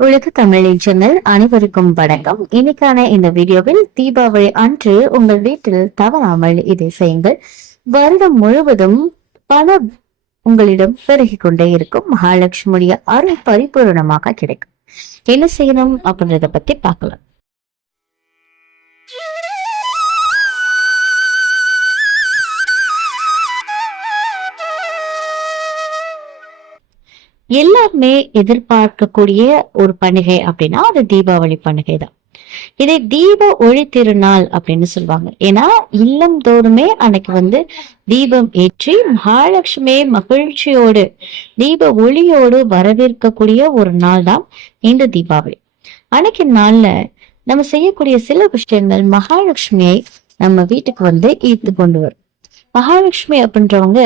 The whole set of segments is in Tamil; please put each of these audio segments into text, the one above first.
உலக தமிழின் எச்சங்கள் அனைவருக்கும் வணக்கம். இன்னைக்கான இந்த வீடியோவில் தீபாவளி அன்று உங்கள் வீட்டில் தவறாமல் இதை செய்யுங்கள். வருடம் முழுவதும் பல உங்களிடம் பெருகி கொண்டே இருக்கும். மகாலட்சுமியுடைய அருள் பரிபூரணமாக கிடைக்கும். என்ன செய்யணும் அப்படின்றத பத்தி பார்க்கலாம். எல்லாருமே எதிர்பார்க்கக்கூடிய ஒரு பண்டிகை அப்படின்னா அது தீபாவளி பண்டிகை தான் இதை தீப ஒளி திருநாள் அப்படின்னு சொல்லுவாங்க. ஏன்னா இல்லம் தோறுமே அன்னைக்கு வந்து தீபம் ஏற்றி மகாலட்சுமியை மகிழ்ச்சியோடு தீப ஒளியோடு வரவேற்கக்கூடிய ஒரு நாள் தான் இந்த தீபாவளி. அன்னைக்கு நாள்ல நம்ம செய்யக்கூடிய சில விஷயங்கள் மகாலட்சுமியை நம்ம வீட்டுக்கு வந்து ஈர்த்து கொண்டு வரும். மகாலட்சுமி அப்படின்றவங்க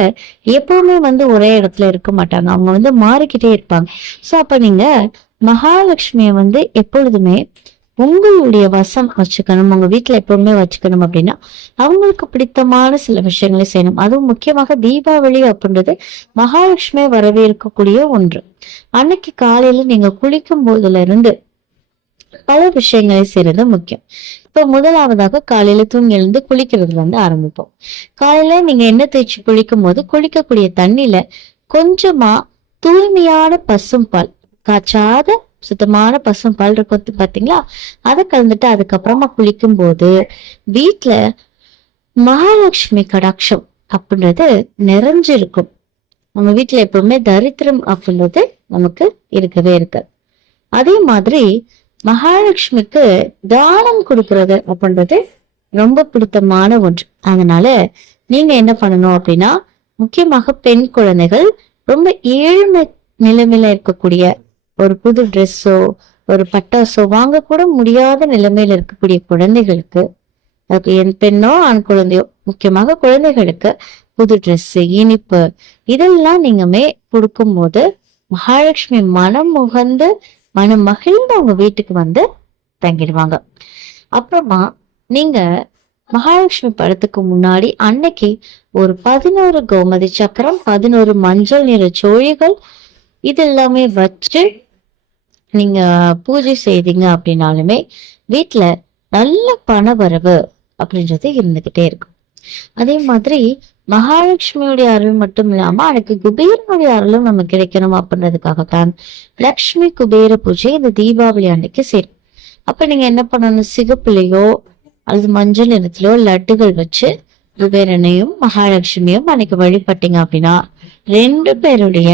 எப்பவுமே வந்து ஒரே இடத்துல இருக்க மாட்டாங்க. அவங்க வந்து மாறிக்கிட்டே இருப்பாங்க. சோ அப்ப நீங்க மகாலட்சுமியை வந்து எப்பொழுதுமே உங்களுடைய வசம் வச்சுக்கணும் உங்க வீட்டுல எப்பவுமே வச்சுக்கணும் அப்படின்னா அவங்களுக்கு பிடித்தமான சில விஷயங்களை செய்யணும். அதுவும் முக்கியமாக தீபாவளி அப்படின்றது மகாலட்சுமியை வரவேற்கக்கூடிய ஒன்று. அன்னைக்கு காலையில நீங்க குளிக்கும் போதுல இருந்து பல விஷயங்களை செய்யறது முக்கியம். இப்போ முதலாவதாக காலையில தூங்கி எழுந்து குளிக்கிறதுல இருந்து ஆரம்பிப்போம். காலையில நீங்க எண்ணெய் தேய்ச்சி குளிக்கும் போது குளிக்கக்கூடிய தண்ணியில கொஞ்சமா தூய்மையான பசும்பால் காய்ச்சாத சுத்தமான பசும்பால் இருக்கும் பாத்தீங்களா? அதை கலந்துட்டு அதுக்கப்புறமா குளிக்கும் போது வீட்டுல மகாலட்சுமி கடாட்சம் அப்படின்றது நிறைஞ்சிருக்கும். நம்ம வீட்டுல எப்பவுமே தரித்திரம் அப்படின்றது நமக்கு இருக்கவே இருக்காது. அதே மாதிரி மகாலட்சுமிக்கு தானம் கொடுக்கறது அப்படின்றது ரொம்ப பிடித்தமான ஒன்று. அதனால நீங்க என்ன பண்ணணும் அப்படின்னா முக்கியமாக பெண் குழந்தைகள் ரொம்ப ஏழ்மை நிலைமையில இருக்கக்கூடிய ஒரு புது ட்ரெஸ்ஸோ ஒரு பட்டாசோ வாங்க கூட முடியாத நிலைமையில இருக்கக்கூடிய குழந்தைகளுக்கு என் பெண்ணோ ஆண் குழந்தையோ முக்கியமாக குழந்தைகளுக்கு புது ட்ரெஸ் இனிப்பு இதெல்லாம் நீங்கமே கொடுக்கும்போது மகாலட்சுமி மனம் முகந்து மனம் மகிழ்ந்து அவங்க வீட்டுக்கு வந்து தங்கிடுவாங்க. அப்புறமா நீங்க மகாலட்சுமி படத்துக்கு முன்னாடி அன்னைக்கு ஒரு பதினோரு கோமதி சக்கரம் பதினோரு மஞ்சள் நிற சோழிகள் இது எல்லாமே வச்சு நீங்க பூஜை செய்தீங்க அப்படின்னாலுமே வீட்டுல நல்ல பண வரவு அப்படின்றது இருந்துகிட்டே இருக்கும். அதே மாதிரி மகாலட்சுமியுடைய அருள் மட்டும் இல்லாம அதுக்கு குபேரனுடைய அருளும் நம்ம கிடைக்கணும் அப்படின்றதுக்காகத்தான் லக்ஷ்மி குபேர பூஜை இந்த தீபாவளி அன்னைக்கு சரி அப்ப நீங்க என்ன பண்ணணும்? சிகப்புலையோ அல்லது மஞ்சள் நிறத்திலோ லட்டுகள் வச்சு குபேரனையும் மகாலட்சுமியும் அன்னைக்கு வழிபட்டீங்க அப்படின்னா ரெண்டு பேருடைய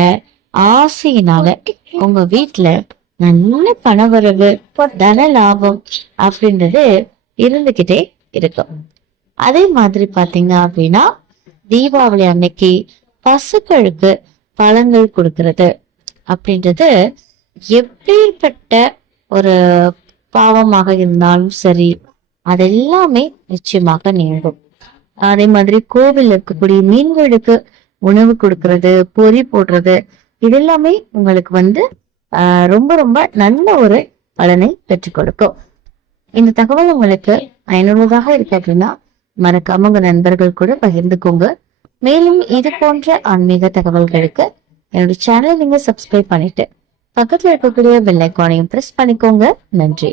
ஆசையினால உங்க வீட்டுல நல்ல பணவரவு தன லாபம் அப்படின்றது இருந்துகிட்டே இருக்கும். அதே மாதிரி பாத்தீங்க அப்படின்னா தீபாவளி அன்னைக்கு பசுக்களுக்கு பழங்கள் கொடுக்கறது. அப்படின்றது எப்பேற்பட்ட ஒரு பாவமாக இருந்தாலும் சரி அதெல்லாமே நிச்சயமாக நீங்கும். அதே மாதிரி கோவில் இருக்கக்கூடிய மீன்களுக்கு உணவு கொடுக்கறது பொறி போடுறது இதெல்லாமே உங்களுக்கு வந்து ஆஹ் ரொம்ப ரொம்ப நல்ல ஒரு பலனை பெற்றுக் கொடுக்கும். இந்த தகவல் உங்களுக்கு பயனுள்ளதாக இருக்கு அப்படின்னா மறக்காம உங்க நண்பர்கள் கூட பகிர்ந்துக்கோங்க. மேலும் இது போன்ற ஆன்மீக தகவல்களுக்கு என்னோட சேனலை நீங்க சப்ஸ்கிரைப் பண்ணிட்டு பக்கத்துல இருக்கக்கூடிய பெல் ஐக்கானையும் பிரஸ் பண்ணிக்கோங்க. நன்றி.